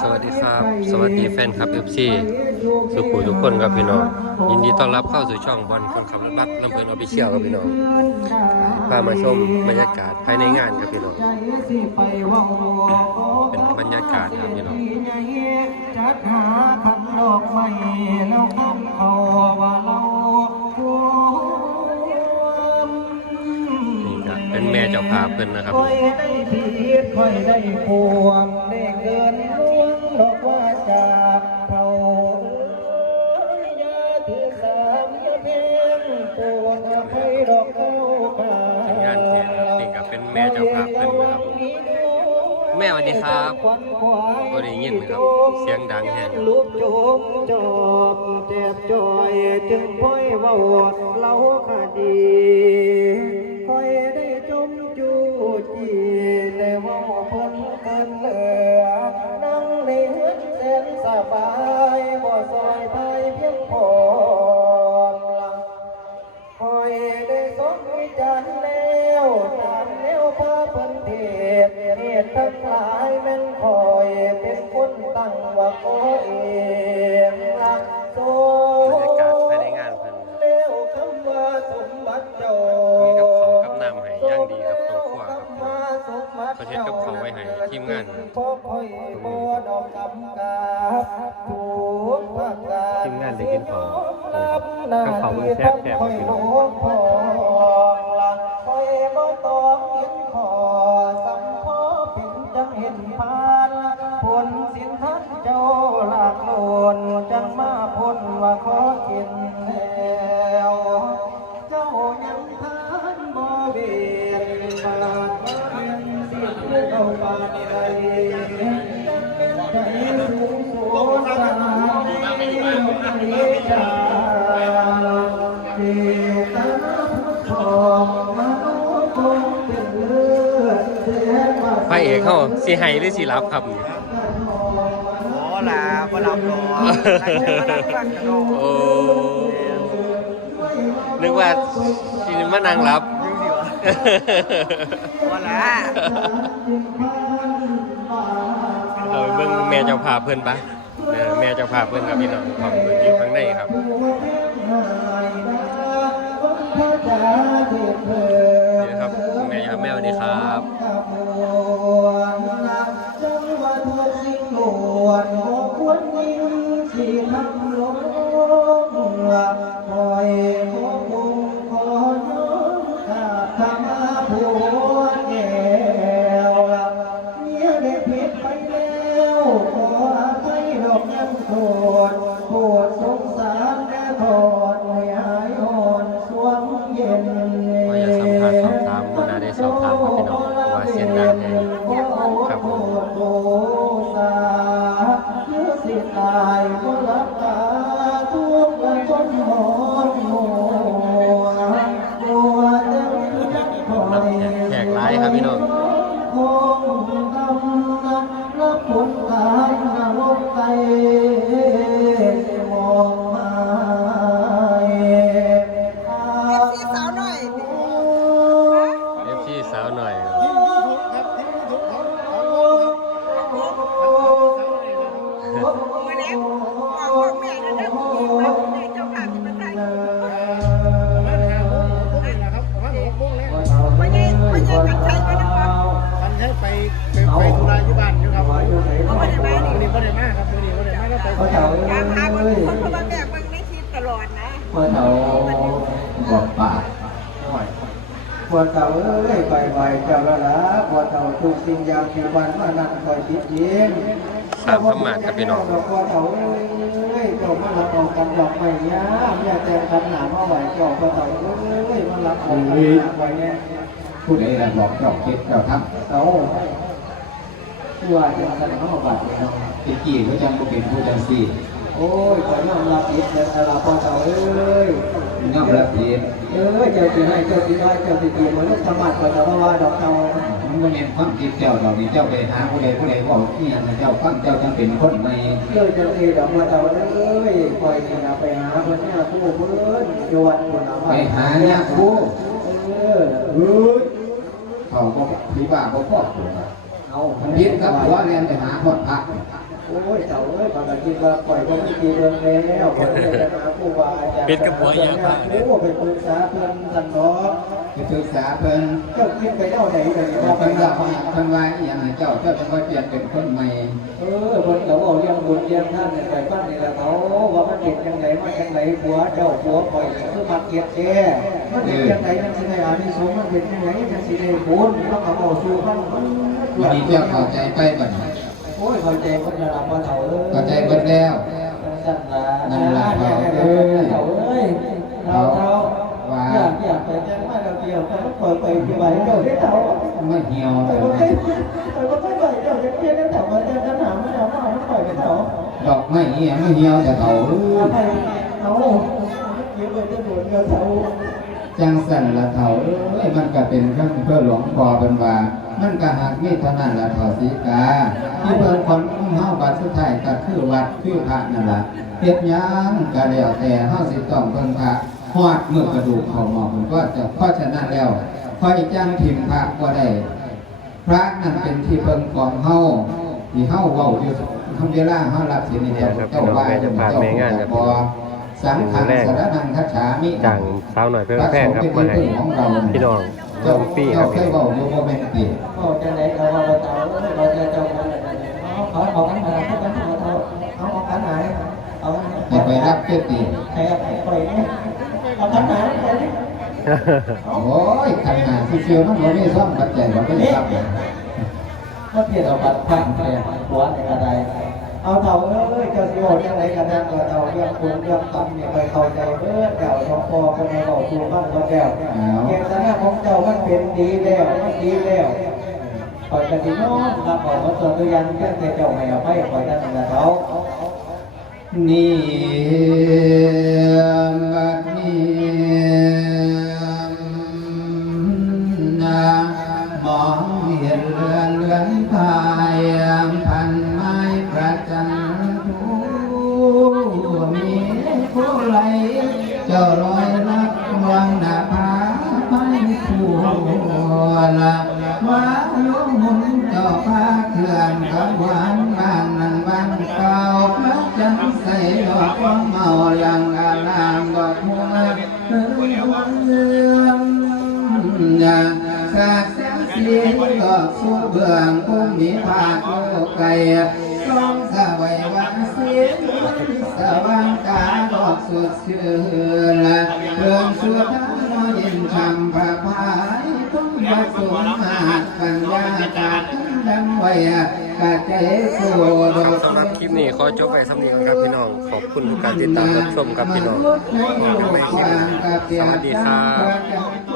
สวัสดีครับ สวัสดีแฟนคลับ FC สุขุทุกคนครับพี่น้อง ยินดีต้อนรับเข้าสู่ช่องบอลคนขับรถบัสลำเพลินออฟฟิเชียลครับพี่น้องพามาชมบรรยากาศภายในงานครับพี่น้อง เป็นบรรยากาศครับพี่น้องจัดหาขันดอกไม้แล้วคำเขาว่าเราครนี่ก็เป็นแม่เจ้าภาพเพิ่นนะครับค่อยได้ผิดค่อยได้พวงได้เกิน จากเขาเอ้ยอย่าถือสามอย่าเพียงปวงอภัยดอกเข้าขาเป็นงานแทนครับนี่ก็เป็นแม่เจ้าภาพเพิ่นนะครับ แม่สวัสดีครับบ่ได้ยินครับ เสียงดังแท้ลูกโจมจอบเจ็บจอยจึงพ่อยเบาเล่าคดี ตั้งว่าขอเองละโซบรรยากาศภายในงานเพิ่นครับ แล้วคำว่าสมบัติเจ้ามีกับข้าวกับน้ำให้อย่างดีครับตรงครัวครับเพิ่นเฮ็ดกับข้าวไว้ให้ทีมงานพ่อคอยบ่ดอกกำกาถูกภาคกาทีมงานได้กินข้าวรับหน้ากับข้าวมันที่แซ่บๆ ทำคอยพี่หลน้องละคอยบ่ต้องเห็น ทันเจ้าหลากโลนจังมาพ้นว่าขอกินแล้วเจ้ายังทานบ่เวียนบาดบ่เวียนสิเอาบาดใดใจสูงโสดสายนิจาเดียวกันทองมาโน้คงเป็นเลือดแสนว่าพระเอกเขาสิให้หรือสิรับครับ รับหรอกรักเจ้าบ่รับรักกันโลกโอ้นึกว่าสิมานั่งรับยังสิวะบ่ล่ะเราไปเบิ่งแม่เจ้าภาพเพิ่นปะเออแม่เจ้าภาพเพิ่นครับพี่น้องของเพิ่นอยู่ข้างในครับนี่ครับคุณแม่ครับแม่สวัสดีครับ วนยิงที่ทำลงคอยขอคงขอน้อมกราบขมาผัวแก้วเมียได้ผิดไปแล้ว ขออภัยดอกยันโทายก็รับตาทุกข์และคนหอมหัวหัวจะมีคอยแขกหลายครับพี่น้อง เขาเจ้าบอกปากพวกเจ้าเอ้ยไปไปเจ้าละละพวกเจ้าทุกสิ่งอย่างที่วันมานั่งคอยคิดเย็นสามพม่าครับพี่น้องพวกเจ้าเอ้ยเจ้ามารับเอากันดอกไม้ยาเมียแต่งขันหนามาไหวเจ้าพวกเจ้าเอ้ยมารับเอากันหนาไว้เนี่ยผู้ใดล่ะบอกเจ้าคิดเจ้าทำเอาว่าจะกันเอาบัตรเลยนาะำตะกี้เขาจังบ่เป็นผู้จังซี่โอ้ยขอยอมรับผิดแต่ละพวกเจ้าเอ้ย ยอมรับผิดเออเจ้าสิให้เจ้าสิได้เจ้าสิดีเหมือนลูกสมัครก็จะว่าดอกเจ้ามันบ่แม่นความคิดเจ้าดอกนี้เจ้าไปหาผู้ใดผู้ใดเว้าที่หยังเจ้าฟังเจ้าจังเป็นคนในเจ้าจังสิดอกมาเจ้าเอ้ยคอยนี่นะไปหาเพิ่นเนี่ยผู้เพิ่นอยู่วัดพุ่นน่ะไปหาเนี่ยครูเออเฮ้ยเขาบ่พี่บ้าบ่พอตัวเอามันผิดกับหัวเรียนไปหาพอดพระเโอ้ยเจ้าเอ้ยบางทีว่าปล่อยคนที่เดินแล้วคนที่จะมาผู้ว่าอาจารย์ เป็นกระบวยยาบ้าเนี่ยโอ้เป็นปรึกษาเพื่อนสันเนาะไปศึกษาเพิ่นเจ้าคิดไปเท่าไหนเลยเพิ่ว่าไปนแล้ว่าวเพิ่นว่าอีหยังให้เจ้าเจ้าจะค่อยเปลี่ยนเป็นคนใหม่เออคนเขาบอกเรียงบุญเรียงท่านเนี่ยไปบ้านนี่แหละเขาว่ามันเป็นยังไงมันยังไงผัวเจ้าผัวปล่อยคือมาเกลียดแกมันเป็นยังไงมันสิได้อานิสงส์มันเป็นยังไงมันสิได้บุญต้องเขาบอกสู่ฟังวันนี้เจ้าเข้าใจไปบัดนี้โอ้ยเข้าใจคนจะรับว่าเถ่าเอ้ยเข้าใจเบิดแล้ว สั่นละนั่นล่ะเนี่ยเนี่ยเนี่ยเถ่าเอ้ยเถ่าเถ่าอยากอยากไปแจ้งมาเราเดียวแต่ก็ปล่อยไปที่ไหนเจ้าได้เถ่าไม่เหี่ยวแต่ก็ไม่ไปก็ไม่ไปเจ้าจะเพี้ยนแล้วเถ่ามาเจ้าจะหนามไม่เอาไม่เอาไม่ปล่อยไปเถ่าดอกไม้อีหยังไม่เหี่ยวแต่เฒ่าเอาไปเอาเกี่ยวกับจะโดนเงาเถ่าจังสั่นละเฒ่าเอ้ยมันก็เป็นขั้นเพื่อหลวงพ่อเป็นว่ามันก็หากมีเท่านั้นละเฒ่าสีกาที่เพิ่นคน เฮาบัดสุดท้ายก็คือวัดคือพระนั่นล่ะเฮ็ดหยังก็แล้วแต่เฮาสิต้องเพิ่นพระฮอดเมื่อกระดูกเข้าหมอกมันก็จะเพราะฉะนั้นแล้วพอยจังถิ่มพระบ่ได้ พระนั่นเป็นที่เพิ่งของเฮาที่เฮาเว้าอยู่ทำเวลาเฮารับศีลนี่แหละเจ้าว่าเจ้าพอสังฆังสารนังคัจฉามิจ้างสาวหน่อยเพื่อนแพงครับมาให้พี่น้องเจ้าลงฟรีคเจ้ารับเคยเว้าอยู่บ่แม่นติก็จะไหนเราเราเถ่าเราจะเจ้า เอาเอาอากันมาเอากันมาเถ่าเอาเอากันไหนเอาให้ไปรับเพื่อติใครเอาไปเนี่ยเอากันไหนเอาโอ้ยขันหาที่เชื่อมันบ่มีซ่อมปัจจัยบ่ได้รับก็เพียงเอาบัตรพันแปดหัวในกระไดเอาเท่าเอ้ยเจ้าสิโอดยังไงกันนะเราเท่าเรื่องคุณเรื่องตั้มเนี่ยไปเข้าใจเมื่อเก่าท้องพอคนในบอกคุณบ้างก็แก้วเกียรตินะของเจ้ามันเป็นดีแล้วมันดีแล้ว ปล่อยกันที่น้องรับอกว่าตัวตัวยันแค่เจ้าไม่เอาไปปล่อยกันนะเขานี่บัดนี้ อย่าขาดแสงสีดอกสู้เบื้องพุ่มมีผาดโลกไก่สองสวัยวันเสียงสว่างกาดอกสุดชื่นละเพื่อนสุดท้ายน้อยยินคำพระพายต้องมาสมมาปัญญาจากดังไว้กาใจสู่ดอกสำหรับคลิปนี้ขอจบไปสำเนียงครับพี่น้อง ขอบคุณทุกการติดตามรับชมครับพี่น้องพบกันใหม่คลิปหน้าสวัสดีครับ